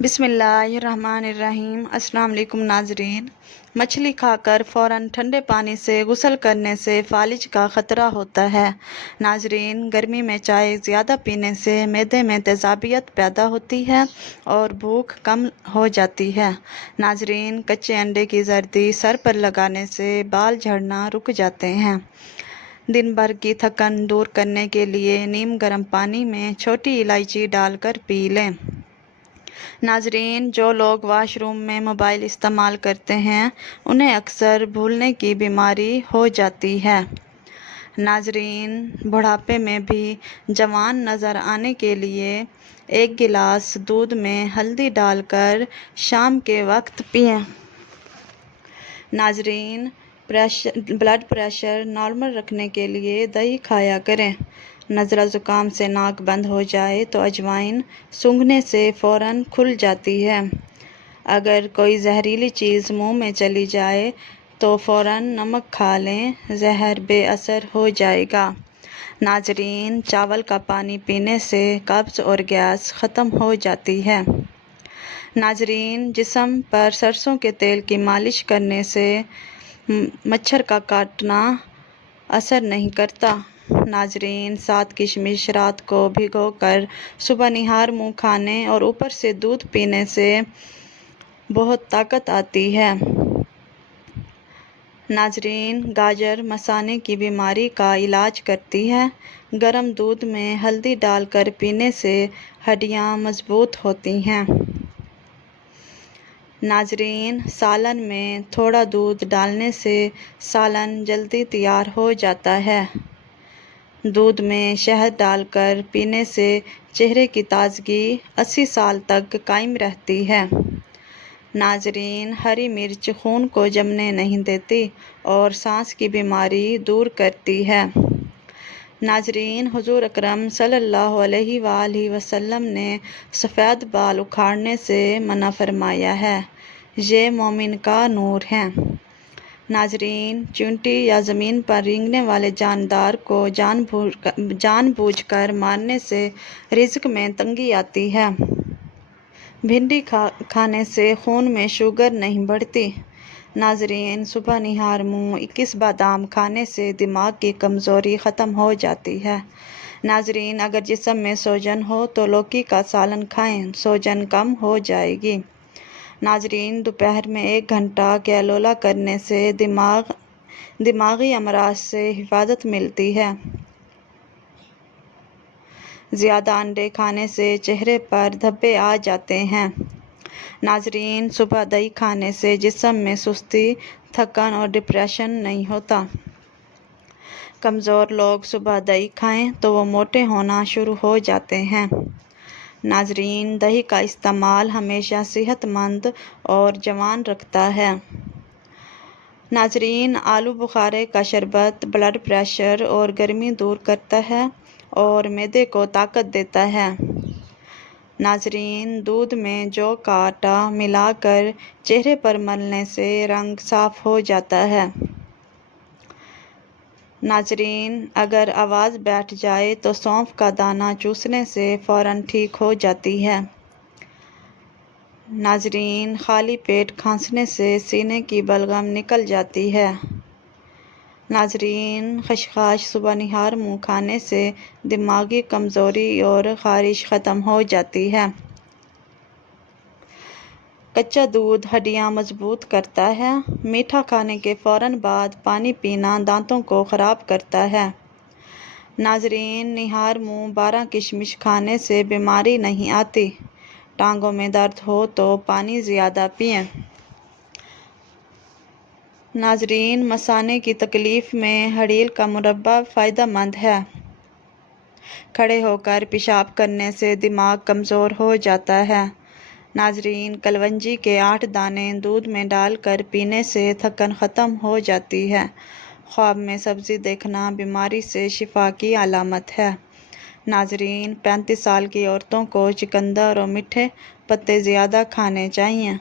بسم اللہ الرحمن الرحیم۔ السلام علیکم ناظرین۔ مچھلی کھا کر فوراً ٹھنڈے پانی سے غسل کرنے سے فالج کا خطرہ ہوتا ہے۔ ناظرین، گرمی میں چائے زیادہ پینے سے معدے میں تیزابیت پیدا ہوتی ہے اور بھوک کم ہو جاتی ہے۔ ناظرین، کچے انڈے کی زردی سر پر لگانے سے بال جھڑنا رک جاتے ہیں۔ دن بھر کی تھکن دور کرنے کے لیے نیم گرم پانی میں چھوٹی الائچی ڈال کر پی لیں۔ ناظرین، جو لوگ واش روم میں موبائل استعمال کرتے ہیں انہیں اکثر بھولنے کی بیماری ہو جاتی ہے۔ ناظرین، بڑھاپے میں بھی جوان نظر آنے کے لیے 1 گلاس دودھ میں ہلدی ڈال کر شام کے وقت پئیں۔ ناظرین، بلڈ پریشر نارمل رکھنے کے لیے دہی کھایا کریں۔ نزلہ زکام سے ناک بند ہو جائے تو اجوائن سونگھنے سے فوراً کھل جاتی ہے۔ اگر کوئی زہریلی چیز منہ میں چلی جائے تو فوراً نمک کھا لیں، زہر بے اثر ہو جائے گا۔ ناظرین، چاول کا پانی پینے سے قبض اور گیس ختم ہو جاتی ہے۔ ناظرین، جسم پر سرسوں کے تیل کی مالش کرنے سے مچھر کا کاٹنا اثر نہیں کرتا۔ ناظرین، 7 کشمش رات کو بھگو کر صبح نہار منہ کھانے اور اوپر سے دودھ پینے سے بہت طاقت آتی ہے۔ ناظرین، گاجر مثانے کی بیماری کا علاج کرتی ہے۔ گرم دودھ میں ہلدی ڈال کر پینے سے ہڈیاں مضبوط ہوتی ہیں۔ ناظرین، سالن میں تھوڑا دودھ ڈالنے سے سالن جلدی تیار ہو جاتا ہے۔ دودھ میں شہد ڈال کر پینے سے چہرے کی تازگی 80 سال تک قائم رہتی ہے۔ ناظرین، ہری مرچ خون کو جمنے نہیں دیتی اور سانس کی بیماری دور کرتی ہے۔ ناظرین، حضور اکرم صلی اللہ علیہ وآلہ وسلم نے سفید بال اکھاڑنے سے منع فرمایا ہے، یہ مومن کا نور ہے۔ ناظرین، چیونٹی یا زمین پر رینگنے والے جاندار کو جان بوجھ کر مارنے سے رزق میں تنگی آتی ہے۔ بھنڈی کھانے سے خون میں شوگر نہیں بڑھتی۔ ناظرین، صبح نہار منہ 21 بادام کھانے سے دماغ کی کمزوری ختم ہو جاتی ہے۔ ناظرین، اگر جسم میں سوجن ہو تو لوکی کا سالن کھائیں، سوجن کم ہو جائے گی۔ ناظرین، دوپہر میں 1 گھنٹہ کیلولا کرنے سے دماغی امراض سے حفاظت ملتی ہے۔ زیادہ انڈے کھانے سے چہرے پر دھبے آ جاتے ہیں۔ ناظرین، صبح دہی کھانے سے جسم میں سستی، تھکن اور ڈپریشن نہیں ہوتا۔ کمزور لوگ صبح دہی کھائیں تو وہ موٹے ہونا شروع ہو جاتے ہیں۔ ناظرین، دہی کا استعمال ہمیشہ صحت مند اور جوان رکھتا ہے۔ ناظرین، آلو بخارے کا شربت بلڈ پریشر اور گرمی دور کرتا ہے اور معدے کو طاقت دیتا ہے۔ ناظرین، دودھ میں جو کا آٹا ملا کر چہرے پر ملنے سے رنگ صاف ہو جاتا ہے۔ ناظرین، اگر آواز بیٹھ جائے تو سونف کا دانہ چوسنے سے فوراً ٹھیک ہو جاتی ہے۔ ناظرین، خالی پیٹ کھانسنے سے سینے کی بلغم نکل جاتی ہے۔ ناظرین، خشخاش صبح نہار منہ کھانے سے دماغی کمزوری اور خارش ختم ہو جاتی ہے۔ کچا دودھ ہڈیاں مضبوط کرتا ہے۔ میٹھا کھانے کے فوراً بعد پانی پینا دانتوں کو خراب کرتا ہے۔ ناظرین، نہار منہ 12 کشمش کھانے سے بیماری نہیں آتی۔ ٹانگوں میں درد ہو تو پانی زیادہ پئیں۔ ناظرین، مثانے کی تکلیف میں ہڑیل کا مربہ فائدہ مند ہے۔ کھڑے ہو کر پیشاب کرنے سے دماغ کمزور ہو جاتا ہے۔ ناظرین، کلونجی کے 8 دانے دودھ میں ڈال کر پینے سے تھکن ختم ہو جاتی ہے۔ خواب میں سبزی دیکھنا بیماری سے شفا کی علامت ہے۔ ناظرین، 35 سال کی عورتوں کو چقندر اور میٹھے پتے زیادہ کھانے چاہئیں۔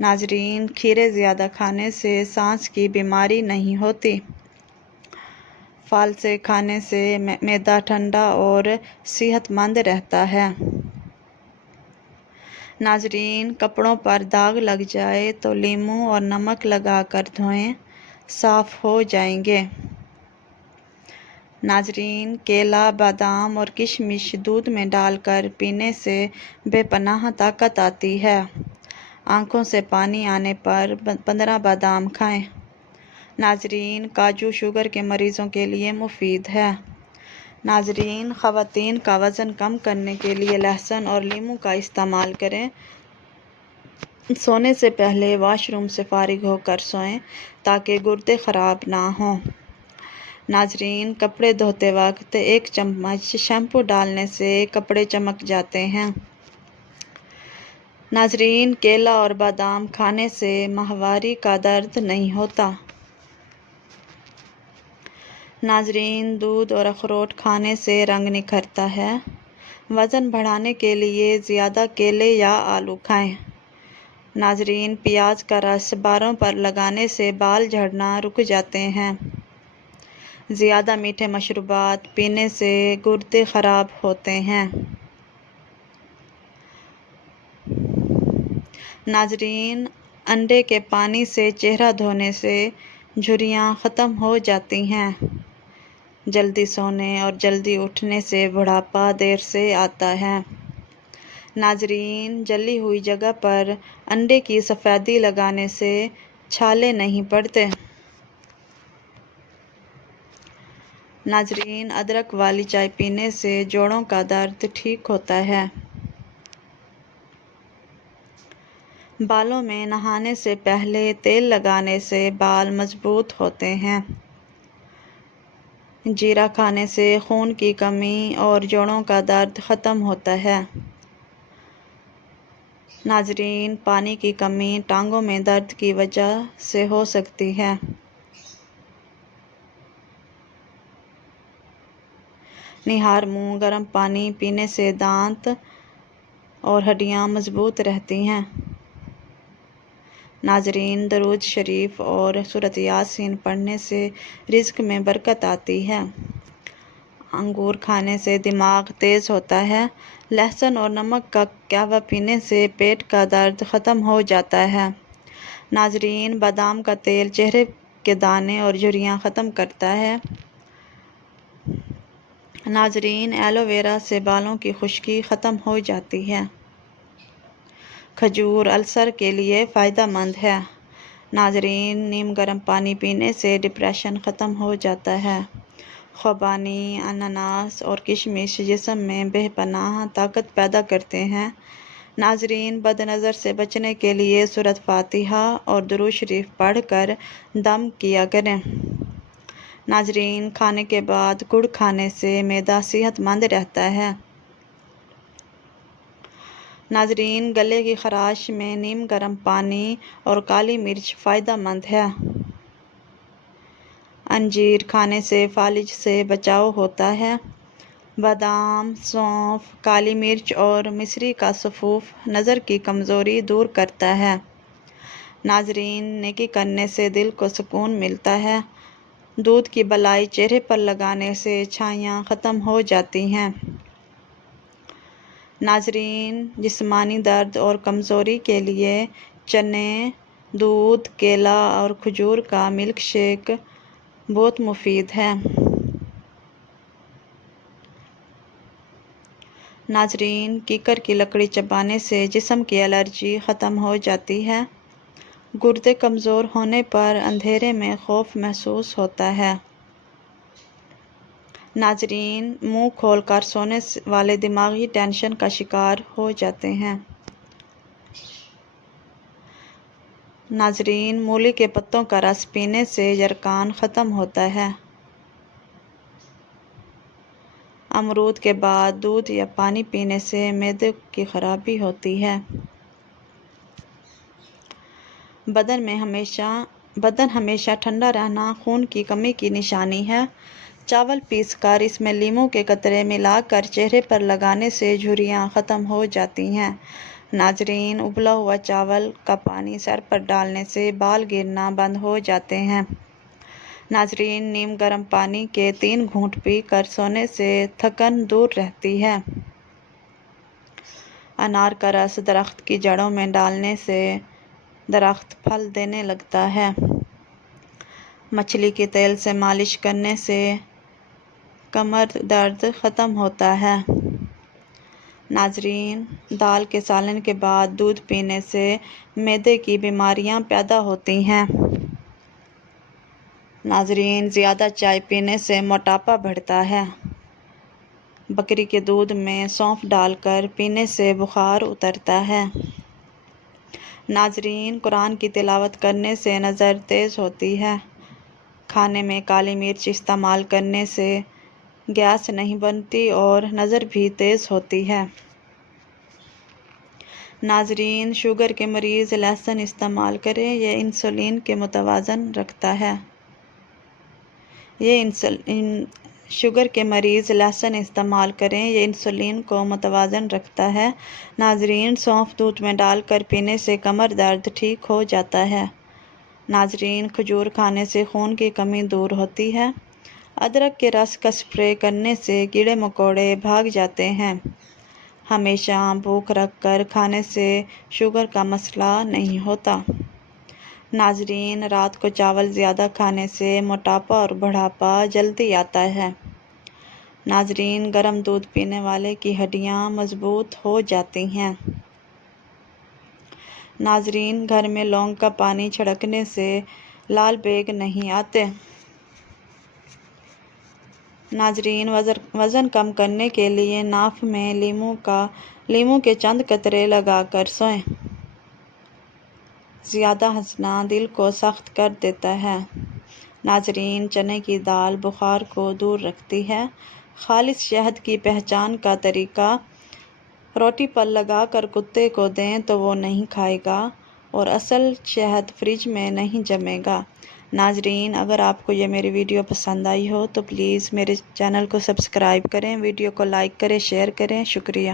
ناظرین، کھیرے زیادہ کھانے سے سانس کی بیماری نہیں ہوتی۔ فالسے کھانے سے معدہ ٹھنڈا اور صحت مند رہتا ہے۔ ناظرین، کپڑوں پر داغ لگ جائے تو لیموں اور نمک لگا کر دھوئیں، صاف ہو جائیں گے۔ ناظرین، کیلا، بادام اور کشمش دودھ میں ڈال کر پینے سے بے پناہ طاقت آتی ہے۔ آنکھوں سے پانی آنے پر 15 بادام کھائیں۔ ناظرین، کاجو شوگر کے مریضوں کے لیے مفید ہے۔ ناظرین، خواتین کا وزن کم کرنے کے لیے لہسن اور لیموں کا استعمال کریں۔ سونے سے پہلے واش روم سے فارغ ہو کر سوئیں تاکہ گردے خراب نہ ہوں۔ ناظرین، کپڑے دھوتے وقت 1 چمچ شیمپو ڈالنے سے کپڑے چمک جاتے ہیں۔ ناظرین، کیلا اور بادام کھانے سے ماہواری کا درد نہیں ہوتا۔ ناظرین، دودھ اور اخروٹ کھانے سے رنگ نکھرتا ہے۔ وزن بڑھانے کے لیے زیادہ کیلے یا آلو کھائیں۔ ناظرین، پیاز کا رس بالوں پر لگانے سے بال جھڑنا رک جاتے ہیں۔ زیادہ میٹھے مشروبات پینے سے گردے خراب ہوتے ہیں۔ ناظرین، انڈے کے پانی سے چہرہ دھونے سے جھریاں ختم ہو جاتی ہیں۔ جلدی سونے اور جلدی اٹھنے سے بڑھاپا دیر سے آتا ہے۔ ناظرین، جلی ہوئی جگہ پر انڈے کی سفیدی لگانے سے چھالے نہیں پڑتے۔ ناظرین، ادرک والی چائے پینے سے جوڑوں کا درد ٹھیک ہوتا ہے۔ بالوں میں نہانے سے پہلے تیل لگانے سے بال مضبوط ہوتے ہیں۔ جیرا کھانے سے خون کی کمی اور جوڑوں کا درد ختم ہوتا ہے۔ ناظرین، پانی کی کمی ٹانگوں میں درد کی وجہ سے ہو سکتی ہے۔ نہار منہ گرم پانی پینے سے دانت اور ہڈیاں مضبوط رہتی ہیں۔ ناظرین، درود شریف اور سورۃ یاسین پڑھنے سے رزق میں برکت آتی ہے۔ انگور کھانے سے دماغ تیز ہوتا ہے۔ لہسن اور نمک کا قہوہ پینے سے پیٹ کا درد ختم ہو جاتا ہے۔ ناظرین، بادام کا تیل چہرے کے دانے اور جھریاں ختم کرتا ہے۔ ناظرین، ایلو ویرا سے بالوں کی خشکی ختم ہو جاتی ہے۔ کھجور السر کے لیے فائدہ مند ہے۔ ناظرین، نیم گرم پانی پینے سے ڈپریشن ختم ہو جاتا ہے۔ خوبانی، انناس اور کشمش جسم میں بے پناہ طاقت پیدا کرتے ہیں۔ ناظرین، بد نظر سے بچنے کے لیے سورۃ فاتحہ اور درود شریف پڑھ کر دم کیا کریں۔ ناظرین، کھانے کے بعد گڑ کھانے سے معدہ صحت مند رہتا ہے۔ ناظرین، گلے کی خراش میں نیم گرم پانی اور کالی مرچ فائدہ مند ہے۔ انجیر کھانے سے فالج سے بچاؤ ہوتا ہے۔ بادام، سونف، کالی مرچ اور مصری کا سفوف نظر کی کمزوری دور کرتا ہے۔ ناظرین، نیکی کرنے سے دل کو سکون ملتا ہے۔ دودھ کی بلائی چہرے پر لگانے سے چھائیاں ختم ہو جاتی ہیں۔ ناظرین، جسمانی درد اور کمزوری کے لیے چنے، دودھ، کیلا اور کھجور کا ملک شیک بہت مفید ہے۔ ناظرین، کیکر کی لکڑی چبانے سے جسم کی الرجی ختم ہو جاتی ہے۔ گردے کمزور ہونے پر اندھیرے میں خوف محسوس ہوتا ہے۔ ناظرین، منہ کھول کر سونے والے دماغی ٹینشن کا شکار ہو جاتے ہیں۔ ناظرین، مولی کے پتوں کا رس پینے سے یرقان ختم ہوتا ہے۔ امرود کے بعد دودھ یا پانی پینے سے معدے کی خرابی ہوتی ہے۔ بدن ہمیشہ ٹھنڈا رہنا خون کی کمی کی نشانی ہے۔ چاول پیس کر اس میں لیموں کے قطرے ملا کر چہرے پر لگانے سے جھریاں ختم ہو جاتی ہیں۔ ناظرین، ابلا ہوا چاول کا پانی سر پر ڈالنے سے بال گرنا بند ہو جاتے ہیں۔ ناظرین، نیم گرم پانی کے 3 گھونٹ پی کر سونے سے تھکن دور رہتی ہے۔ انار کا رس درخت کی جڑوں میں ڈالنے سے درخت پھل دینے لگتا ہے۔ مچھلی کے تیل سے مالش کرنے سے کمر درد ختم ہوتا ہے۔ ناظرین، دال کے سالن کے بعد دودھ پینے سے معدے کی بیماریاں پیدا ہوتی ہیں۔ ناظرین، زیادہ چائے پینے سے موٹاپا بڑھتا ہے۔ بکری کے دودھ میں سونف ڈال کر پینے سے بخار اترتا ہے۔ ناظرین، قرآن کی تلاوت کرنے سے نظر تیز ہوتی ہے۔ کھانے میں کالی مرچ استعمال کرنے سے گیس نہیں بنتی اور نظر بھی تیز ہوتی ہے۔ ناظرین، شوگر کے مریض لہسن استعمال کریں، یہ انسولین کے متوازن رکھتا ہے۔ شوگر کے مریض لہسن استعمال کریں، یہ انسولین کو متوازن رکھتا ہے۔ ناظرین، سونف دودھ میں ڈال کر پینے سے کمر درد ٹھیک ہو جاتا ہے۔ ناظرین، کھجور کھانے سے خون کی کمی دور ہوتی ہے۔ ادرک کے رس کا سپرے کرنے سے کیڑے مکوڑے بھاگ جاتے ہیں۔ ہمیشہ بھوک رکھ کر کھانے سے شوگر کا مسئلہ نہیں ہوتا۔ ناظرین، رات کو چاول زیادہ کھانے سے موٹاپا اور بڑھاپا جلدی آتا ہے۔ ناظرین، گرم دودھ پینے والے کی ہڈیاں مضبوط ہو جاتی ہیں۔ ناظرین، گھر میں لونگ کا پانی چھڑکنے سے لال بیگ نہیں آتے۔ ناظرین، وزن کم کرنے کے لیے ناف میں لیموں کے چند قطرے لگا کر سوئیں۔ زیادہ ہنسنا دل کو سخت کر دیتا ہے۔ ناظرین، چنے کی دال بخار کو دور رکھتی ہے۔ خالص شہد کی پہچان کا طریقہ: روٹی پر لگا کر کتے کو دیں تو وہ نہیں کھائے گا اور اصل شہد فریج میں نہیں جمے گا۔ ناظرین، اگر آپ کو یہ میری ویڈیو پسند آئی ہو تو پلیز میرے چینل کو سبسکرائب کریں، ویڈیو کو لائک کریں، شیئر کریں۔ شکریہ۔